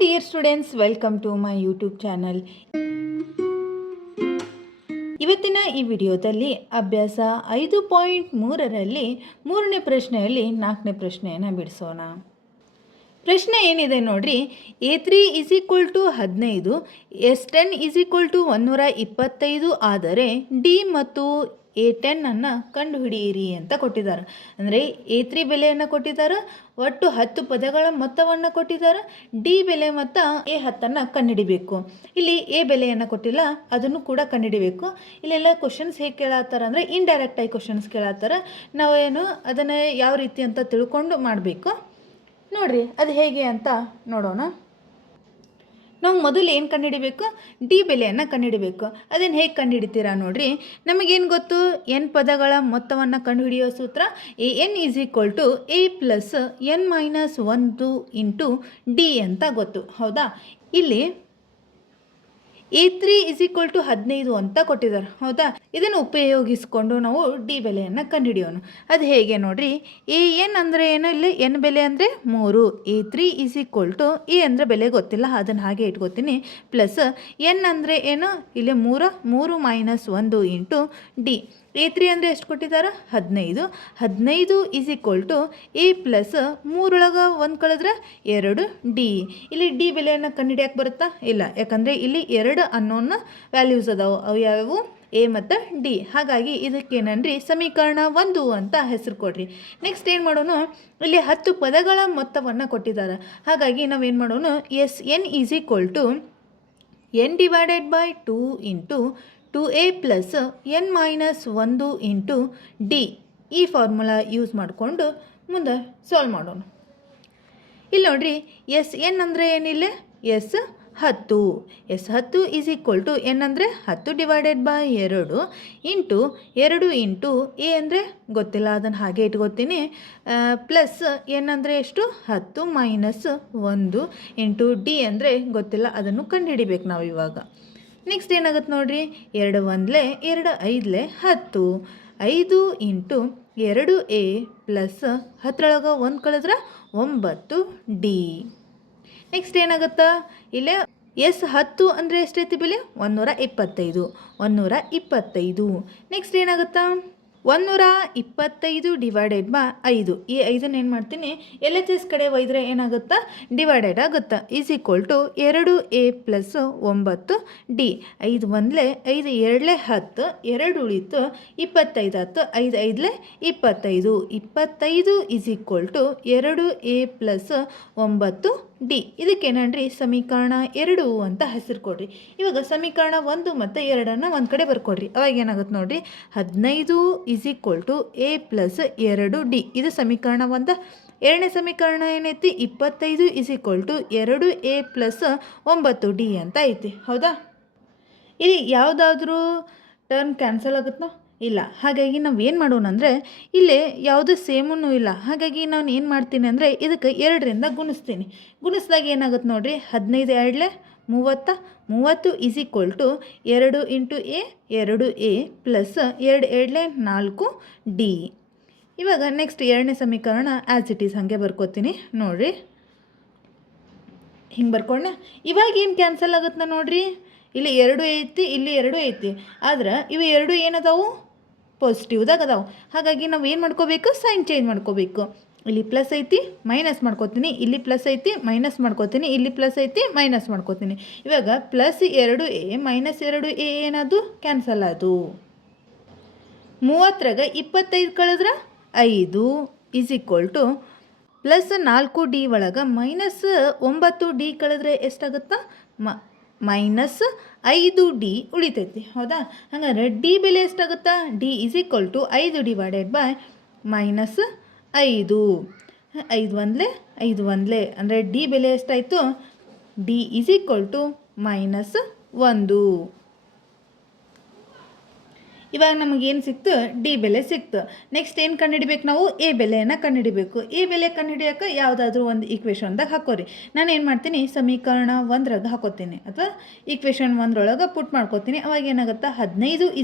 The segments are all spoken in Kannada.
dear students, welcome to my YouTube channel. ಇವತ್ತಿನ ಈ ವಿಡಿಯೋದಲ್ಲಿ ಅಭ್ಯಾಸ 5.3ರಲ್ಲಿ 3ನೇ ಪ್ರಶ್ನೆಯಲ್ಲಿ 4ನೇ ಪ್ರಶ್ನೆಯನ್ನು ಬಿಡಿಸೋಣ. ಪ್ರಶ್ನೆ ಏನಿದೆ ನೋಡ್ರಿ, A3 = 15, S10 = 125 ಆದರೆ ಡಿ ಮತ್ತು A10 ಅನ್ನು ಕಂಡುಹಿಡಿಯಿರಿ ಅಂತ ಕೊಟ್ಟಿದ್ದಾರೆ. ಅಂದರೆ A3 ಬೆಲೆಯನ್ನು ಕೊಟ್ಟಿದ್ದಾರೆ, ಒಟ್ಟು 10 ಪದಗಳ ಮೊತ್ತವನ್ನು ಕೊಟ್ಟಿದ್ದಾರೆ, ಡಿ ಬೆಲೆ ಮತ್ತು A10 ಕಂಡುಹಿಡಿಬೇಕು. ಇಲ್ಲಿ ಎ ಬೆಲೆಯನ್ನು ಕೊಟ್ಟಿಲ್ಲ, ಅದನ್ನು ಕೂಡ ಕಂಡುಹಿಡಿಬೇಕು. ಇಲ್ಲೆಲ್ಲ ಕ್ವಶನ್ಸ್ ಹೇಗೆ ಕೇಳತ್ತಾರೆ ಅಂದರೆ ಇಂಡೈರೆಕ್ಟಾಗಿ ಕ್ವಶನ್ಸ್ ಕೇಳತ್ತಾರೆ. ನಾವೇನು ಅದನ್ನು ಯಾವ ರೀತಿ ಅಂತ ತಿಳ್ಕೊಂಡು ಮಾಡಬೇಕು. ನೋಡಿರಿ ಅದು ಹೇಗೆ ಅಂತ ನೋಡೋಣ. ನಾವು ಮೊದಲು ಏನು ಕಂಡುಹಿಡಿಬೇಕು? ಡಿ ಬೆಲೆಯನ್ನು ಕಂಡುಹಿಡಿಬೇಕು. ಅದನ್ನು ಹೇಗೆ ಕಂಡುಹಿಡಿತೀರಾ ನೋಡಿರಿ. ನಮಗೇನು ಗೊತ್ತು? ಎನ್ ಪದಗಳ ಮೊತ್ತವನ್ನು ಕಂಡುಹಿಡಿಯೋ ಸೂತ್ರ AN = A + n - 1 × D ಅಂತ ಗೊತ್ತು, ಹೌದಾ? ಇಲ್ಲಿ A3 = 15 ಅಂತ ಕೊಟ್ಟಿದ್ದಾರೆ, ಹೌದಾ? ಇದನ್ನು ಉಪಯೋಗಿಸಿಕೊಂಡು ನಾವು ಡಿ ಬೆಲೆಯನ್ನು ಕಂಡುಹಿಡಿಯೋಣ. ಅದು ಹೇಗೆ ನೋಡಿರಿ. AN ಅಂದರೆ ಏನು? ಇಲ್ಲಿ ಎನ್ ಬೆಲೆ ಅಂದರೆ 3. A3 = ಎ ಅಂದರೆ ಬೆಲೆ ಗೊತ್ತಿಲ್ಲ, ಅದನ್ನು ಹಾಗೆ ಇಟ್ಕೋತೀನಿ, ಪ್ಲಸ್ ಎನ್ ಅಂದರೆ ಏನು? ಇಲ್ಲಿ 3 - 1 × ಡಿ. A3 ಅಂದರೆ ಎಷ್ಟು ಕೊಟ್ಟಿದ್ದಾರೆ? 15. 15 = A + 3 1 ಕಳೆದ್ರೆ 2 ಡಿ. ಇಲ್ಲಿ ಡಿ ಬೆಲೆಯನ್ನು ಕಂಡುಹಿಡಿಯಕ್ಕೆ ಬರುತ್ತಾ? ಇಲ್ಲ, ಯಾಕಂದರೆ ಇಲ್ಲಿ 2 ಅನ್ನೋನ್ನ ವ್ಯಾಲ್ಯೂಸ್ ಅದಾವೆ. ಅವು ಯಾವ್ಯಾವು? ಎ ಮತ್ತು ಡಿ. ಹಾಗಾಗಿ ಇದಕ್ಕೇನನ್ರಿ ಸಮೀಕರಣ 1 ಅಂತ ಹೆಸರು ಕೊಡ್ರಿ. ನೆಕ್ಸ್ಟ್ ಏನು ಮಾಡೋಣ? ಇಲ್ಲಿ 10 ಪದಗಳ ಮೊತ್ತವನ್ನು ಕೊಟ್ಟಿದ್ದಾರೆ. ಹಾಗಾಗಿ ನಾವೇನು ಮಾಡೋಣ? SN = n/2 × 2A + n - 1 × D. ಈ ಫಾರ್ಮುಲಾ ಯೂಸ್ ಮಾಡಿಕೊಂಡು ಮುಂದೆ ಸಾಲ್ವ್ ಮಾಡೋಣ. ಇಲ್ಲಿ ನೋಡಿರಿ, SN ಅಂದರೆ ಏನಿಲ್ಲ? S10. S10 = n ಅಂದರೆ 10/2 ಇಂಟು 2 ಇಂಟು ಎ ಅಂದರೆ ಗೊತ್ತಿಲ್ಲ, ಅದನ್ನು ಹಾಗೆ ಇಟ್ಕೋತೀನಿ, ಪ್ಲಸ್ ಎನ್ ಅಂದರೆ ಎಷ್ಟು? 10 - 1 ಇಂಟು ಡಿ ಅಂದರೆ ಗೊತ್ತಿಲ್ಲ, ಅದನ್ನು ಕಂಡುಹಿಡಿಬೇಕು ನಾವು ಇವಾಗ. ನೆಕ್ಸ್ಟ್ ಏನಾಗುತ್ತೆ ನೋಡಿರಿ. 2 1 2 5 10. 5 ಇಂಟು 2A ಪ್ಲಸ್ 10 1 ಕಳೆದ್ರೆ 9 ಡಿ. ನೆಕ್ಸ್ಟ್ ಏನಾಗುತ್ತಾ? ಇಲ್ಲೇ S10 ಅಂದರೆ ಎಷ್ಟೈತಿ ಬೆಲೆ? 125. 125. ನೆಕ್ಸ್ಟ್ ಏನಾಗುತ್ತಾ? 125/5. ಈ 5 ಏನು ಮಾಡ್ತೀನಿ? LHS ಕಡೆ ಒಯ್ದರೆ ಏನಾಗುತ್ತಾ? ಡಿವೈಡೆಡ್ ಆಗುತ್ತಾ. = 2A + 9 ಡಿ. 5 1 5 2 10, 2 ಉಳಿತು, 25 ಆಯ್ತು, 5 5 25. 25 = 2A + 9 ಡಿ. ಇದಕ್ಕೇನನ್ರಿ ಸಮೀಕರಣ 2 ಅಂತ ಹೆಸರು ಕೊಡ್ರಿ. ಇವಾಗ ಸಮೀಕರಣ 1 ಮತ್ತು 2 ಒಂದು ಕಡೆ ಬರ್ಕೊಡ್ರಿ. ಅವಾಗ ಏನಾಗುತ್ತೆ ನೋಡಿರಿ. 15 = A + 2 ಡಿ. ಇದು ಸಮೀಕರಣ 1. ಎರಡನೇ ಸಮೀಕರಣ ಏನೈತಿ? 25 = 2A + 9 ಡಿ ಅಂತ ಐತಿ, ಹೌದಾ? ಇಲ್ಲಿ ಯಾವುದಾದ್ರೂ ಟರ್ಮ್ ಕ್ಯಾನ್ಸಲ್ ಆಗುತ್ತಾ? ಇಲ್ಲ. ಹಾಗಾಗಿ ನಾವು ಏನು ಮಾಡೋಣ ಅಂದರೆ ಇಲ್ಲೇ ಯಾವುದೇ ಸೇಮೂ ಇಲ್ಲ. ಹಾಗಾಗಿ ನಾನು ಏನು ಮಾಡ್ತೀನಿ ಅಂದರೆ ಇದಕ್ಕೆ 2ರಿಂದ ಗುಣಿಸ್ತೀನಿ. ಗುಣಿಸಿದಾಗ ಏನಾಗುತ್ತೆ ನೋಡಿರಿ. 15 2 30. 30 = 2 into A 2A plus 2 2 4 D. ಇವಾಗ ನೆಕ್ಸ್ಟ್ ಎರಡನೇ ಸಮೀಕರಣ ಆ್ಯಸ್ ಇಟ್ ಈಸ್ ಹಾಗೆ ಬರ್ಕೋತೀನಿ ನೋಡಿರಿ. ಹಿಂಗೆ ಬರ್ಕೊಂಡೆ. ಇವಾಗ ಏನು ಕ್ಯಾನ್ಸಲ್ ಆಗುತ್ತೆ ನೋಡಿರಿ. ಇಲ್ಲಿ 2 ಐತಿ, ಇಲ್ಲಿ 2 ಐತಿ, ಆದ್ರೆ ಇವು 2 ಏನದಾವು? ಪಾಸಿಟಿವ್ದಾಗ ಅದಾವೆ. ಹಾಗಾಗಿ ನಾವು ಏನು ಮಾಡ್ಕೋಬೇಕು? ಸೈನ್ ಚೇಂಜ್ ಮಾಡ್ಕೋಬೇಕು. ಇಲ್ಲಿ ಪ್ಲಸ್ ಐತಿ, ಮೈನಸ್ ಮಾಡ್ಕೋತೀನಿ, ಇಲ್ಲಿ ಪ್ಲಸ್ ಐತಿ, ಮೈನಸ್ ಮಾಡ್ಕೋತೀನಿ, ಇಲ್ಲಿ ಪ್ಲಸ್ ಐತಿ, ಮೈನಸ್ ಮಾಡ್ಕೋತೀನಿ. ಇವಾಗ ಪ್ಲಸ್ 2A - 2A ಏನದು? ಕ್ಯಾನ್ಸಲ್ ಅದು. 30 25 ಕಳೆದ್ರೆ 5 = ಪ್ಲಸ್ 4 ಡಿ ಒಳಗೆ ಮೈನಸ್ 9 ಡಿ ಕಳೆದ್ರೆ ಎಷ್ಟಾಗುತ್ತಾ? -5 ಡಿ ಉಳಿತೈತಿ, ಹೌದಾ? ಹಂಗಾದ್ರೆ ಡಿ ಬೆಲೆ ಎಷ್ಟಾಗುತ್ತಾ? ಡಿ = 5 / -5. 5 1 5 1 ಅಂದರೆ ಡಿ ಬೆಲೆ ಎಷ್ಟಾಯಿತು? ಡಿ = -1. ಇವಾಗ ನಮಗೇನು ಸಿಕ್ತು? ಡಿ ಬೆಲೆ ಸಿಕ್ತು. ನೆಕ್ಸ್ಟ್ ಏನು ಕಂಡುಹಿಡಿಬೇಕು ನಾವು? ಎ ಬೆಲೆಯನ್ನು ಕಂಡುಹಿಡಿಬೇಕು. ಎ ಬೆಲೆ ಕಂಡುಹಿಡಿಯೋಕೆ ಯಾವುದಾದ್ರೂ ಒಂದು ಈಕ್ವೇಷನ್ದಾಗ ಹಾಕೋರಿ. ನಾನು ಏನು ಮಾಡ್ತೀನಿ? ಸಮೀಕರಣ 1ರಾಗ ಹಾಕೋತೀನಿ, ಅಥವಾ ಈಕ್ವೇಷನ್ 1ರೊಳಗೆ ಪುಟ್ ಮಾಡ್ಕೋತೀನಿ. ಅವಾಗ ಏನಾಗುತ್ತೆ? 15 =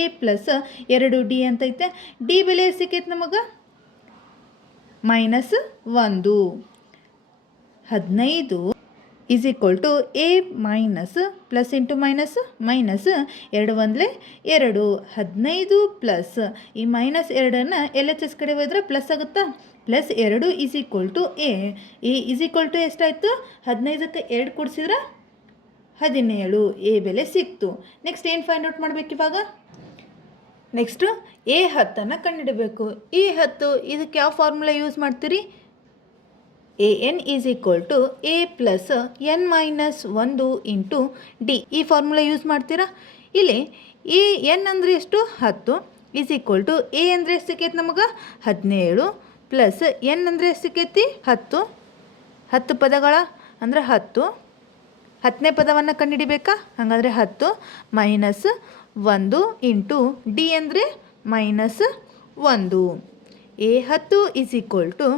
A + 2 ಡಿ ಅಂತೈತೆ. ಡಿ ಬೆಲೆ ಸಿಕ್ಕೈತೆ ನಮಗೆ -1. 15 is equal to A minus plus into minus minus 2 1 2 15 plus ಈ ಮೈನಸ್ 2 ಎಲ್ ಎಚ್ ಎಸ್ ಕಡೆ ಹೋದರೆ ಪ್ಲಸ್ ಆಗುತ್ತಾ plus 2 is equal to A is equal to ಎಷ್ಟಾಯಿತು 15ಕ್ಕೆ 2 ಕೂಡಿಸಿದ್ರೆ 17 ಎ ಬೆಲೆ ಸಿಕ್ತು. ನೆಕ್ಸ್ಟ್ ಏನು ಫೈಂಡ್ ಔಟ್ ಮಾಡಬೇಕು ಇವಾಗ ನೆಕ್ಸ್ಟು ಎ 10 ಕಂಡುಹಿಡಬೇಕು. ಎ 10 ಇದಕ್ಕೆ ಯಾವ ಫಾರ್ಮುಲಾ ಯೂಸ್ ಮಾಡ್ತೀರಿ A N is equal to A plus N minus 1 into D ಈ ಫಾರ್ಮುಲಾ ಯೂಸ್ ಮಾಡ್ತೀರಾ. ಇಲ್ಲಿ ಎ ಎನ್ ಅಂದರೆ ಎಷ್ಟು 10 ಈಸ್ ಈಕ್ವಲ್ ಟು ಎ ಅಂದರೆ ಎಷ್ಟು ಸಿಕ್ಕೈತಿ ನಮಗೆ 17 ಪ್ಲಸ್ ಎನ್ ಅಂದರೆ ಎಷ್ಟು ಸಿಕ್ಕೈತಿ 10 ಪದಗಳ ಅಂದರೆ 10ನೇ ಪದವನ್ನು ಕಂಡುಹಿಡಿಬೇಕಾ ಹಾಗಾದರೆ 10 ಮೈನಸ್ 1 ಇಂಟು ಡಿ ಅಂದರೆ minus 1 a 10 is equal to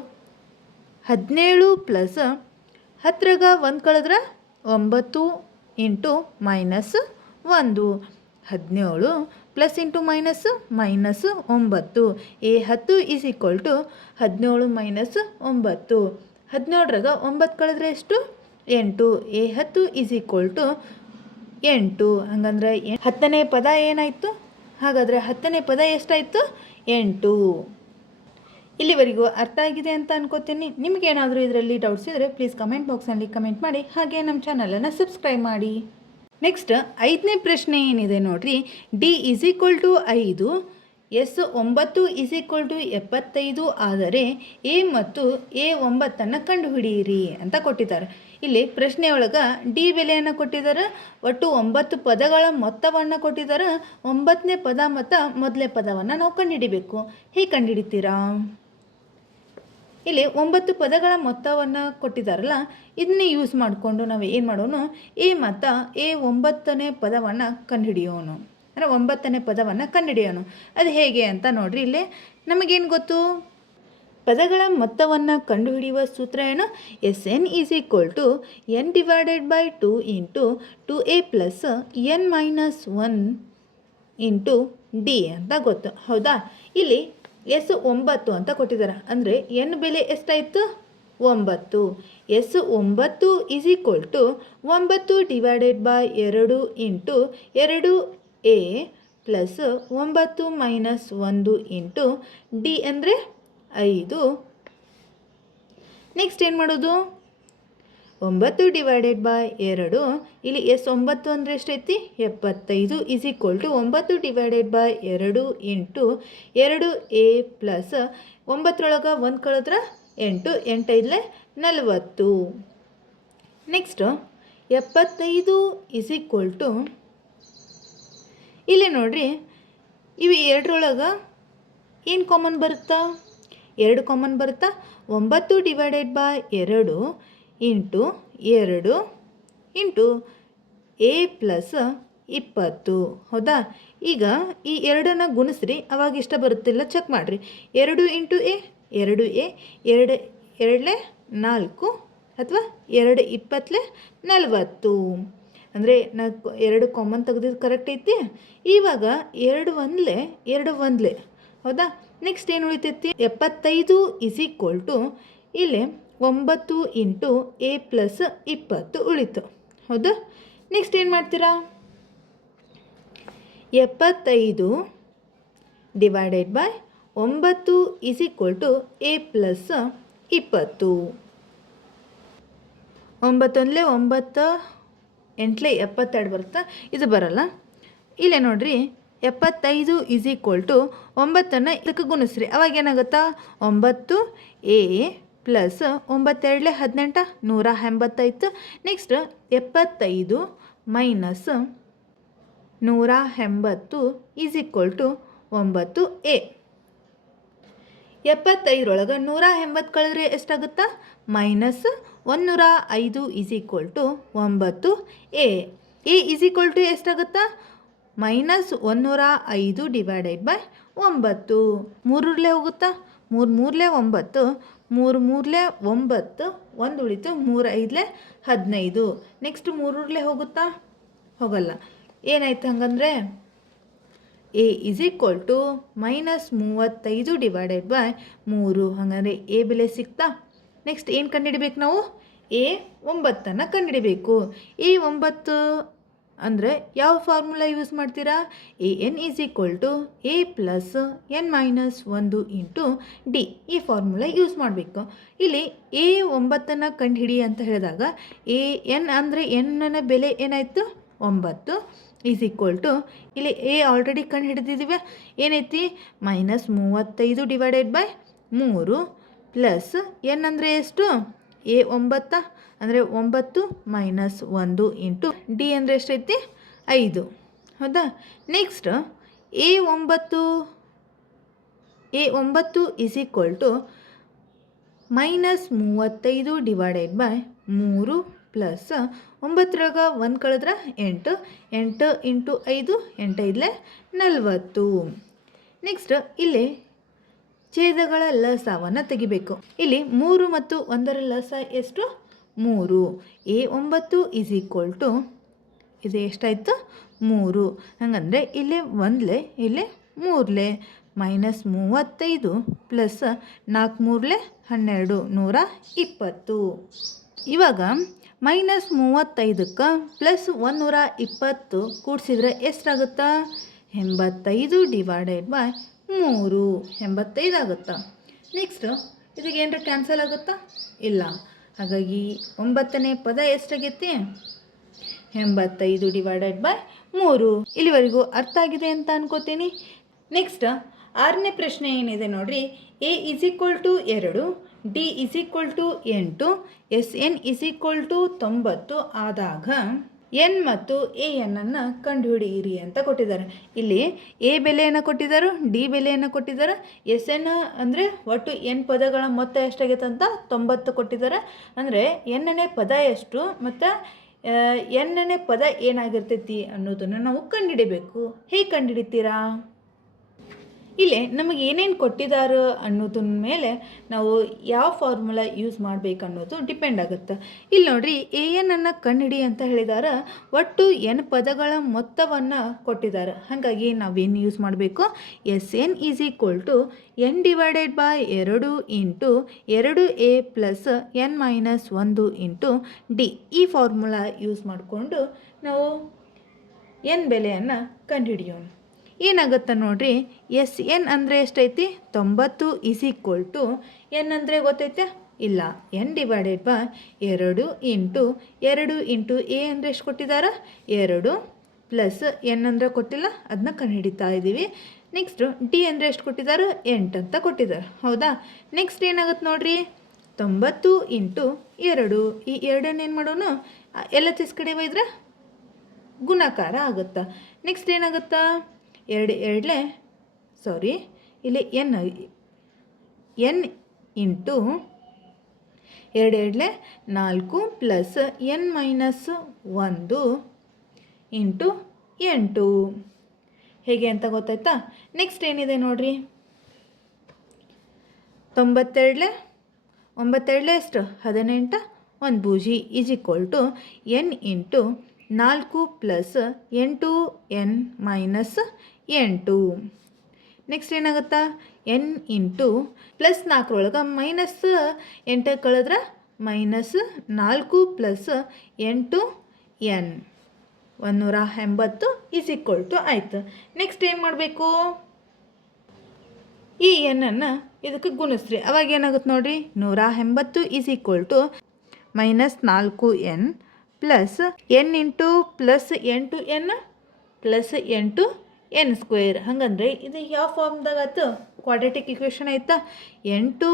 17 plus 10ರಾಗ 1 ಕಳೆದ್ರೆ 9 ಇಂಟು minus 1 17 plus into minus minus 9 a 10 is equal to 17 minus 9 17ರಾಗ 9 ಕಳೆದ್ರೆ ಎಷ್ಟು 8 ಎ 10 ಈಸ್ ಈಕ್ವಲ್ ಟು 8 ಹಾಗಂದ್ರೆ 10ನೇ ಪದ ಏನಾಯಿತು ಹಾಗಾದರೆ 10ನೇ ಪದ ಎಷ್ಟಾಯಿತು 8. ಇಲ್ಲಿವರೆಗೂ ಅರ್ಥ ಆಗಿದೆ ಅಂತ ಅನ್ಕೋತೀನಿ. ನಿಮಗೇನಾದರೂ ಇದರಲ್ಲಿ ಡೌಟ್ಸ್ ಇದ್ದರೆ ಪ್ಲೀಸ್ ಕಮೆಂಟ್ ಬಾಕ್ಸಲ್ಲಿ ಕಮೆಂಟ್ ಮಾಡಿ, ಹಾಗೆ ನಮ್ಮ ಚಾನಲನ್ನು ಸಬ್ಸ್ಕ್ರೈಬ್ ಮಾಡಿ. ನೆಕ್ಸ್ಟ್ 5ನೇ ಪ್ರಶ್ನೆ ಏನಿದೆ ನೋಡಿರಿ. D is equal to 5 S 9 is equal to 75 ಆದರೆ ಎ ಮತ್ತು ಎ 9 ಕಂಡುಹಿಡಿಯಿರಿ ಅಂತ ಕೊಟ್ಟಿದ್ದಾರೆ. ಇಲ್ಲಿ ಪ್ರಶ್ನೆಯೊಳಗೆ ಡಿ ಬೆಲೆಯನ್ನು ಕೊಟ್ಟಿದ್ದಾರೆ, ಒಟ್ಟು 9 ಪದಗಳ ಮೊತ್ತವನ್ನು ಕೊಟ್ಟಿದ್ದಾರೆ. 9ನೇ ಪದ ಮತ್ತು ಮೊದಲನೇ ಪದವನ್ನು ನಾವು ಕಂಡುಹಿಡಿಬೇಕು. ಹೇಗೆ ಕಂಡುಹಿಡಿತೀರಾ ಇಲ್ಲಿ 9 ಪದಗಳ ಮೊತ್ತವನ್ನು ಕೊಟ್ಟಿದ್ದಾರಲ್ಲ ಇದನ್ನೇ ಯೂಸ್ ಮಾಡಿಕೊಂಡು ನಾವು ಏನು ಮಾಡೋಣ ಎ ಮತ್ತು ಎ 9ನೇ ಪದವನ್ನು ಕಂಡುಹಿಡಿಯೋಣ ಅಂದರೆ 9ನೇ ಪದವನ್ನು ಕಂಡುಹಿಡಿಯೋಣ. ಅದು ಹೇಗೆ ಅಂತ ನೋಡಿರಿ. ಇಲ್ಲಿ ನಮಗೇನು ಗೊತ್ತು ಪದಗಳ ಮೊತ್ತವನ್ನು ಕಂಡುಹಿಡಿಯುವ ಸೂತ್ರ ಏನು S N is equal to N divided by 2 into 2a plus N minus 1 into D ಅಂತ ಗೊತ್ತು ಹೌದಾ. ಇಲ್ಲಿ ಎಸ್ 9 ಅಂತ ಕೊಟ್ಟಿದ್ದಾರೆ ಅಂದರೆ ಎನ್ ಬೆಲೆ ಎಷ್ಟಾಯಿತು 9 S 9 is equal to 9 divided by 2 into 2a plus 9 minus 1 into D ಅಂದರೆ 5. ನೆಕ್ಸ್ಟ್ ಏನು ಮಾಡೋದು 9 ಡಿವೈಡೆಡ್ ಬೈ 2 ಇಲ್ಲಿ ಎಸ್ 9 ಅಂದರೆ ಎಷ್ಟೈತಿ 75 is equal to 9 divided by 2 into 2a plus 9ರೊಳಗೆ 1 ಕಳೆದ್ರೆ 8 8 40. ನೆಕ್ಸ್ಟ್ 75 ಈಸ್ ಈಕ್ವಲ್ ಟು ಇಲ್ಲಿ ನೋಡಿರಿ ಇವು 2ರೊಳಗೆ ಏನು ಕಾಮನ್ ಬರುತ್ತಾ 2 ಕಾಮನ್ ಬರುತ್ತಾ 9 divided by 2 into 2 into A plus 20 ಹೌದಾ. ಈಗ ಈ 2ನ್ನು ಗುಣಿಸ್ರಿ ಅವಾಗ ಇಷ್ಟ ಬರುತ್ತಿಲ್ಲ ಚೆಕ್ ಮಾಡಿರಿ. 2 ಇಂಟು ಎ 2a 2 2 4 ಅಥವಾ 2 20 40 ಅಂದರೆ ನಾಲ್ಕು 2 ಕಾಮನ್ ತೆಗೆದಿದ್ದು ಕರೆಕ್ಟ್ ಐತಿ. ಇವಾಗ 2 1 ಹೌದಾ. ನೆಕ್ಸ್ಟ್ ಏನು ಉಳಿತೈತಿ 75 ಈಸ್ ಈಕ್ವಲ್ ಟು ಇಲ್ಲಿ 9 ಇಂಟು ಎ ಪ್ಲಸ್ 20 ಉಳಿತು ಹೌದಾ. ನೆಕ್ಸ್ಟ್ ಏನು ಮಾಡ್ತೀರಾ 75 divided by 9 is equal to A plus 20 9 9 8 72 ಬರುತ್ತಾ ಇದು ಬರಲ್ಲ. ಇಲ್ಲೇ ನೋಡಿರಿ 75 ಈಸ್ ಈಕ್ವಲ್ ಟು 9ನ್ನು ಇದಕ್ಕೆ ಗುಣಿಸ್ರಿ ಅವಾಗ ಏನಾಗುತ್ತಾ 9 a plus 9 2 18 185. Next 75 minus 180 is equal to 9a. 75ರೊಳಗೆ 180 ಕಳೆದ್ರೆ ಎಷ್ಟಾಗುತ್ತಾ minus 105 is equal to 9a. A is equal to ಎಷ್ಟಾಗುತ್ತಾ ಮೈನಸ್ 105 ಡಿವೈಡೆಡ್ ಬೈ 9 3 ಹೋಗುತ್ತಾ 3 9 3 9 1 ಉಳಿತು 3 5 15. ನೆಕ್ಸ್ಟ್ 3 ಹೋಗುತ್ತಾ ಹೋಗಲ್ಲ. ಏನಾಯ್ತು ಹಾಗಂದರೆ a is equal to minus 35 divided by 3 ಹಾಗಂದರೆ ಎ ಬೆಲೆ ಸಿಗ್ತಾ. ನೆಕ್ಸ್ಟ್ ಏನು ಕಂಡುಹಿಡಬೇಕು ನಾವು ಎ 9 ಕಂಡುಹಿಡಿಬೇಕು. ಎ 9 ಅಂದರೆ ಯಾವ ಫಾರ್ಮುಲಾ ಯೂಸ್ ಮಾಡ್ತೀರಾ? A N is equal to A plus N minus 1 into D. ಈ ಫಾರ್ಮುಲಾ ಯೂಸ್ ಮಾಡಬೇಕು. ಇಲ್ಲಿ ಎ 9 ಕಂಡುಹಿಡಿ ಅಂತ ಹೇಳಿದಾಗ ಎ ಎನ್ ಅಂದರೆ ಎನ್ನ ಬೆಲೆ ಏನಾಯಿತು? 9 ಈಸ್ ಈಕ್ವಲ್ ಟು ಇಲ್ಲಿ ಎ ಆಲ್ರೆಡಿ ಕಂಡು ಹಿಡಿದಿದ್ದೀವಿ, ಏನೈತಿ? -35 ಡಿವೈಡೆಡ್ ಬೈ 3 ಪ್ಲಸ್ ಎನ್ ಅಂದರೆ ಎಷ್ಟು? ಎ 9 ಅಂದರೆ 9 ಮೈನಸ್ 1 ಇಂಟು ಡಿ ಅಂದರೆ ಎಷ್ಟೈತಿ? 5. ಹೌದಾ? Next a 9 is equal to -35 divided by 3 plus 9ರಾಗ 1 ಕಳೆದ್ರೆ 8 ಇಂಟು 5 8 40. ನೆಕ್ಸ್ಟ್ ಇಲ್ಲಿ ಛೇದಗಳ ಲಸವನ್ನು ತೆಗಿಬೇಕು. ಇಲ್ಲಿ 3 ಮತ್ತು 1ರ ಲಸ ಎಷ್ಟು? 3. ಎ 9 ಈಸ್ ಈಕ್ವಲ್ ಟು ಇದು ಎಷ್ಟಾಯಿತು? 3. ಹಾಗಂದರೆ ಇಲ್ಲಿ 1 ಇಲ್ಲಿ 3 -35 ಪ್ಲಸ್ 4 3 12 120. ಇವಾಗ -35ಕ್ಕೆ ಪ್ಲಸ್ 120 ಕೂಡಿಸಿದ್ರೆ ಎಷ್ಟಾಗುತ್ತಾ? 85 ಡಿವೈಡೆಡ್ ಬೈ 3 85 ಆಗುತ್ತಾ? ನೆಕ್ಸ್ಟ್ ಇದಕ್ಕೆ ಏನರ ಕ್ಯಾನ್ಸಲ್ ಆಗುತ್ತಾ? ಇಲ್ಲ. ಹಾಗಾಗಿ 9ನೇ ಪದ ಎಷ್ಟಾಗೈತಿ? 85 ಡಿವೈಡೆಡ್ ಬೈ 3. ಇಲ್ಲಿವರೆಗೂ ಅರ್ಥ ಆಗಿದೆ ಅಂತ ಅನ್ಕೋತೀನಿ. ನೆಕ್ಸ್ಟ್ 6ನೇ ಪ್ರಶ್ನೆ ಏನಿದೆ ನೋಡ್ರಿ. A is equal to 2, D is equal to 8, S N is equal to 90 ಆದಾಗ ಎನ್ ಮತ್ತು ಎ ಎನ್ನನ್ನು ಕಂಡುಹಿಡಿಯಿರಿ ಅಂತ ಕೊಟ್ಟಿದ್ದಾರೆ. ಇಲ್ಲಿ ಎ ಬೆಲೆಯನ್ನು ಕೊಟ್ಟಿದ್ದಾರೆ, ಡಿ ಬೆಲೆಯನ್ನು ಕೊಟ್ಟಿದ್ದಾರೆ, ಎಸ್ ಎನ್ ಅಂದರೆ ಒಟ್ಟು ಎನ್ ಪದಗಳ ಮೊತ್ತ ಎಷ್ಟಾಗೈತೆ ಅಂತ 90 ಕೊಟ್ಟಿದ್ದಾರೆ. ಅಂದರೆ ಎನ್ನನೇ ಪದ ಎಷ್ಟು ಮತ್ತು ಎನ್ನನೇ ಪದ ಏನಾಗಿರ್ತೈತಿ ಅನ್ನೋದನ್ನು ನಾವು ಕಂಡುಹಿಡಿಬೇಕು. ಹೇಗೆ ಕಂಡುಹಿಡಿತೀರಾ? ಇಲ್ಲಿ ನಮಗೆ ಏನೇನು ಕೊಟ್ಟಿದ್ದಾರೆ ಅನ್ನೋದ್ರ ಮೇಲೆ ನಾವು ಯಾವ ಫಾರ್ಮುಲಾ ಯೂಸ್ ಮಾಡಬೇಕು ಅನ್ನೋದು ಡಿಪೆಂಡ್ ಆಗುತ್ತೆ. ಇಲ್ಲಿ ನೋಡಿರಿ, ಎ ಎನ್ನನ್ನು ಕಂಡುಹಿಡಿ ಅಂತ ಹೇಳಿದ್ದಾರೆ. ಒಟ್ಟು ಎನ್ ಪದಗಳ ಮೊತ್ತವನ್ನು ಕೊಟ್ಟಿದ್ದಾರೆ. ಹಾಗಾಗಿ ನಾವೇನು ಯೂಸ್ ಮಾಡಬೇಕು? S N is equal to N divided by 2 into 2a plus N minus 1 into D. ಈ ಫಾರ್ಮುಲಾ ಯೂಸ್ ಮಾಡಿಕೊಂಡು ನಾವು ಎನ್ ಬೆಲೆಯನ್ನು ಕಂಡುಹಿಡಿಯೋಣ. ಏನಾಗುತ್ತೆ ನೋಡಿರಿ, ಎಸ್ ಎನ್ ಅಂದರೆ ಎಷ್ಟೈತಿ? 90 ಈಸ್ ಈಕ್ವಲ್ ಟು ಎನ್ ಅಂದರೆ ಗೊತ್ತೈತೆ? ಇಲ್ಲ. N divided by 2 into A ಅಂದರೆ ಎಷ್ಟು ಕೊಟ್ಟಿದ್ದಾರೆ? 2 ಪ್ಲಸ್ ಎನ್ ಅಂದರೆ ಕೊಟ್ಟಿಲ್ಲ, ಅದನ್ನ ಕಂಡುಹಿಡಿತಾ ಇದ್ದೀವಿ. ನೆಕ್ಸ್ಟು ಡಿ ಅಂದರೆ ಎಷ್ಟು ಕೊಟ್ಟಿದ್ದಾರೆ? 8 ಅಂತ ಕೊಟ್ಟಿದ್ದಾರೆ. ಹೌದಾ? ನೆಕ್ಸ್ಟ್ ಏನಾಗುತ್ತೆ ನೋಡಿರಿ, 90 ಇಂಟು 2. ಈ 2 ಏನು ಮಾಡೋಣ? ಎಲ್ಲ ಚಿಸ್ ಕಡೆ ಒಯ್ದ್ರೆ ಗುಣಾಕಾರ ಆಗುತ್ತಾ. ನೆಕ್ಸ್ಟ್ ಏನಾಗುತ್ತಾ? 2 ಇಲ್ಲಿ N into 2 4 plus N minus 1 into 8. ಹೇಗೆ ಅಂತ ಗೊತ್ತಾಯ್ತಾ? ನೆಕ್ಸ್ಟ್ ಏನಿದೆ ನೋಡಿರಿ, 9 ಎಷ್ಟು? 18 1 ಬೂಜಿ is equal to n into 4 plus 8 n minus 8. Next ಏನಾಗುತ್ತಾ? ಎನ್ ಇಂಟು ಪ್ಲಸ್ 4 ಮೈನಸ್ 8 ಕಳೆದ್ರೆ -4 plus 8 n 180 is equal to ಆಯಿತು. ನೆಕ್ಸ್ಟ್ ಏನು ಮಾಡಬೇಕು? ಈ ಎನ್ನನ್ನು ಇದಕ್ಕೆ ಗುಣಿಸ್ರಿ. ಅವಾಗ ಏನಾಗುತ್ತೆ ನೋಡಿರಿ, 180 is equal to -4 N plus N into plus 8 N plus 8 N square. ಹಾಗಂದ್ರೆ ಇದು ಯಾವ ಫಾರ್ಮ್ದಾಗ ಆಯ್ತು? ಕ್ವಾಡ್ರಾಟಿಕ್ ಇಕ್ವೇಷನ್ ಆಯ್ತಾ? 8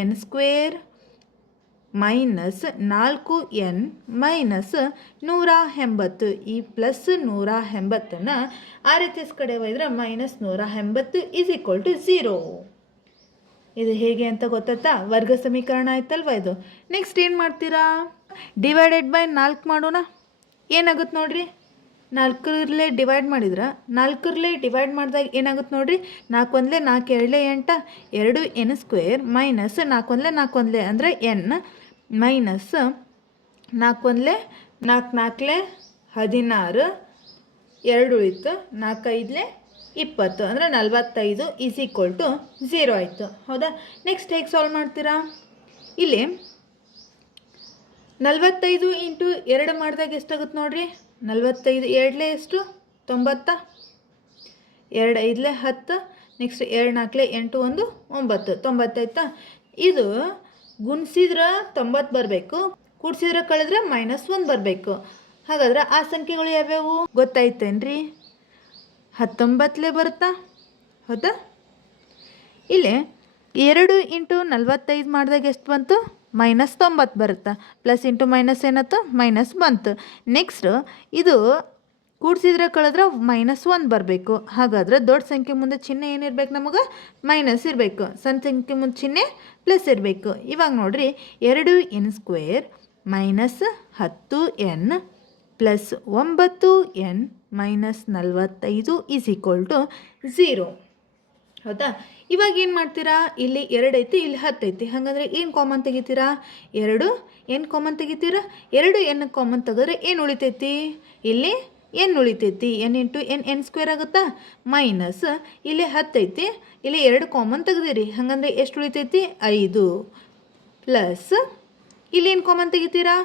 N square minus 4 N minus 180. ಈ ಪ್ಲಸ್ 180ನ್ನು ಆ ರೀತಿ ಕಡೆ ಒಯ್ದ್ರೆ -180 ಈಸ್ ಈಕ್ವಲ್ ಟು 0. ಇದು ಹೇಗೆ ಅಂತ ಗೊತ್ತಾಯ್ತಾ? ವರ್ಗ ಸಮೀಕರಣ ಆಯ್ತಲ್ವ ಇದು. ನೆಕ್ಸ್ಟ್ ಏನು ಮಾಡ್ತೀರಾ? ಡಿವೈಡೆಡ್ ಬೈ 4 ಮಾಡೋಣ. ಏನಾಗುತ್ತೆ ನೋಡಿರಿ, 4 ಡಿವೈಡ್ ಮಾಡಿದ್ರೆ 4 ಡಿವೈಡ್ ಮಾಡಿದಾಗ ಏನಾಗುತ್ತೆ ನೋಡಿರಿ, 4 1 4 2 8 2 ಎನ್ ಸ್ಕ್ವೇರ್ ಮೈನಸ್ 4 1 4 1 ಅಂದರೆ ಎನ್ ಮೈನಸ್ 4 1 4 4 16 2 ಉಳಿತು, 4 5 20 ಅಂದರೆ 45 ಈಸ್ ಈಕ್ವಲ್ ಟು 0 ಆಯಿತು. ಹೌದಾ? ನೆಕ್ಸ್ಟ್ ಹೇಗೆ ಸಾಲ್ವ್ ಮಾಡ್ತೀರಾ? ಇಲ್ಲಿ 45 ಇಂಟು 2 ಮಾಡಿದಾಗ ಎಷ್ಟಾಗುತ್ತೆ ನೋಡಿರಿ. 45 ಎರಡಲೇ ಎಷ್ಟು 90, 2 5 10, ನೆಕ್ಸ್ಟ್ 2 4 8 1 9 90 ಆಯ್ತಾ. ಇದು ಗುಣಿಸಿದ್ರೆ 90 ಬರಬೇಕು, ಕೂಡಿಸಿದ್ರೆ ಕಳೆದ್ರೆ -1 ಬರಬೇಕು. ಹಾಗಾದ್ರೆ ಆ ಸಂಖ್ಯೆಗಳು ಯಾವ್ಯಾವು ಗೊತ್ತಾಯ್ತೇನ್ರಿ? 19ಲೇ ಬರುತ್ತಾ, ಹೌದಾ? ಇಲ್ಲಿ 2 ಇಂಟು 45 ಮಾಡಿದಾಗ ಎಷ್ಟು ಬಂತು? -90 ಬರುತ್ತಾ. ಪ್ಲಸ್ ಇಂಟು ಮೈನಸ್ ಏನಾಯ್ತು? ಮೈನಸ್ ಬಂತು. ನೆಕ್ಸ್ಟ್ ಇದು ಕೂಡಿಸಿದ್ರೆ ಕಳೆದ್ರೆ -1 ಬರಬೇಕು. ಹಾಗಾದ್ರೆ ದೊಡ್ಡ ಸಂಖ್ಯೆ ಮುಂದೆ ಚಿಹ್ನೆ ಏನಿರ್ಬೇಕು? ನಮಗೆ ಮೈನಸ್ ಇರಬೇಕು. ಸಣ್ಣ ಸಂಖ್ಯೆ ಮುಂದೆ ಚಿಹ್ನೆ ಪ್ಲಸ್ ಇರಬೇಕು. ಇವಾಗ ನೋಡಿರಿ, 2n² -10n ಪ್ಲಸ್ 9n -45 = 0. ಹೌದಾ? ಇವಾಗ ಏನು ಮಾಡ್ತೀರಾ? ಇಲ್ಲಿ 2 ಐತಿ, ಇಲ್ಲಿ 10 ಐತಿ. ಹಾಗಾದರೆ ಏನು ಕಾಮನ್ ತೆಗಿತೀರಾ? 2 n ಕಾಮನ್ ತೆಗಿತೀರಾ? 2 n ಕಾಮನ್ ತೆಗೆದ್ರೆ ಏನು ಉಳಿತೈತಿ? ಇಲ್ಲಿ n ಉಳಿತೈತಿ. n ಇಂಟು n² ಆಗುತ್ತಾ? ಮೈನಸ್ ಇಲ್ಲಿ 10 ಐತಿ, ಇಲ್ಲಿ 2 ಕಾಮನ್ ತೆಗೆದಿರಿ. ಹಾಗಂದ್ರೆ ಎಷ್ಟು ಉಳಿತೈತಿ? 5 ಪ್ಲಸ್ ಇಲ್ಲಿ ಏನು ಕಾಮನ್ ತೆಗಿತೀರಾ?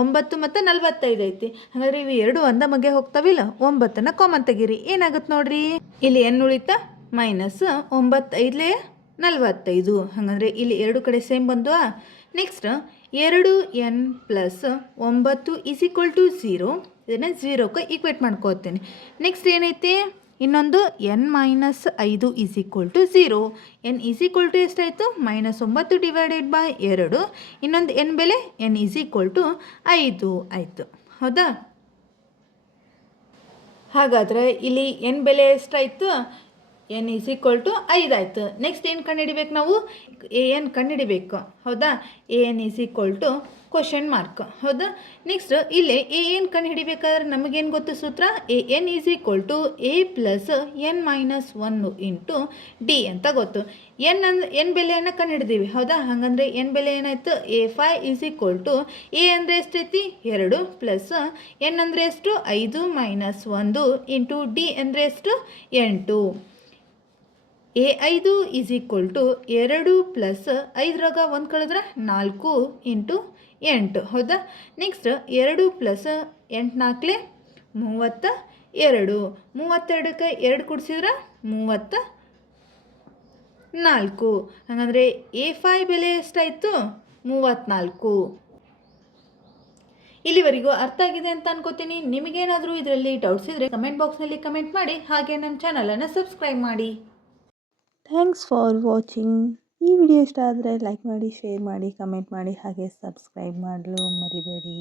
9 ಮತ್ತು 45 ಐತಿ. ಹಾಗಾದ್ರೆ ಇವು 2 ಒಂದ ಮಗೆ ಹೋಗ್ತಾವಿಲ್ಲ, 9ನ ಕಾಮನ್ ತೆಗೀರಿ. ಏನಾಗುತ್ತೆ ನೋಡ್ರಿ, ಇಲ್ಲಿ n ಉಳಿತಾ ಮೈನಸ್ 9 5 45. ಹಾಗಂದ್ರೆ ಇಲ್ಲಿ 2 ಕಡೆ ಸೇಮ್ ಬಂದ್ವಾ. Next 2n plus 9 = 0. ಇದನ್ನು 0ಕ್ಕೆ ಈಕ್ವೇಟ್ ಮಾಡ್ಕೋತೀನಿ. ನೆಕ್ಸ್ಟ್ ಏನೈತಿ? ಇನ್ನೊಂದು n - 5 = 0. n = ಎಷ್ಟಾಯಿತು? -9 / 2. ಇನ್ನೊಂದು n ಬೆಲೆ n = 5 ಆಯಿತು. ಹೌದಾ? ಹಾಗಾದರೆ ಇಲ್ಲಿ n ಬೆಲೆ ಎಷ್ಟಾಯಿತು? n = 5 ಆಯಿತು. ನೆಕ್ಸ್ಟ್ ಏನು ಕಂಡುಹಿಡಿಬೇಕು ನಾವು? an ಕಂಡುಹಿಡಿಬೇಕು. ಹೌದಾ? an = question mark. ಹೌದಾ? ನೆಕ್ಸ್ಟ್ ಇಲ್ಲಿ an ಕಂಡುಹಿಡಿಬೇಕಾದ್ರೆ ನಮಗೇನು ಗೊತ್ತು ಸೂತ್ರ? an = a plus n - 1 into d ಅಂತ ಗೊತ್ತು. n ಬೆಲೆಯನ್ನು ಕಂಡುಹಿಡಿದೀವಿ. ಹೌದಾ? ಹಾಗಂದ್ರೆ n ಬೆಲೆ ಏನಾಯಿತು? a5 = a ಅಂದರೆ ಎಷ್ಟೈತಿ? 2 ಪ್ಲಸ್ n ಅಂದರೆ ಎಷ್ಟು? 5 - 1 ಇಂಟು d ಅಂದರೆ ಎಷ್ಟು? 8. a5 = 2 ಪ್ಲಸ್ 5ರಾಗ 1 ಕಳೆದ್ರೆ 4 ಇಂಟು 8. ಹೌದಾ? Next 2 plus 8 4 32. 32ಕ್ಕೆ 2 ಕೂಡಿಸಿದ್ರೆ 34. ಹಾಗಂದರೆ a5 ಬೆಲೆ ಎಷ್ಟಾಯಿತು? 34. ಇಲ್ಲಿವರೆಗೂ ಅರ್ಥ ಆಗಿದೆ ಅಂತ ಅನ್ಕೋತೀನಿ. ನಿಮಗೇನಾದರೂ ಇದರಲ್ಲಿ ಡೌಟ್ಸ್ ಇದ್ದರೆ ಕಮೆಂಟ್ ಬಾಕ್ಸ್ನಲ್ಲಿ ಕಮೆಂಟ್ ಮಾಡಿ. ಹಾಗೆ ನಮ್ಮ ಚಾನಲನ್ನು ಸಬ್ಸ್ಕ್ರೈಬ್ ಮಾಡಿ. Thanks for watching. ಈ ವಿಡಿಯೋ ಇಷ್ಟ ಆದರೆ ಲೈಕ್ ಮಾಡಿ, ಶೇರ್ ಮಾಡಿ, ಕಮೆಂಟ್ ಮಾಡಿ, ಹಾಗೆ ಸಬ್ಸ್ಕ್ರೈಬ್ ಮಾಡಲು ಮರಿಬೇಡಿ.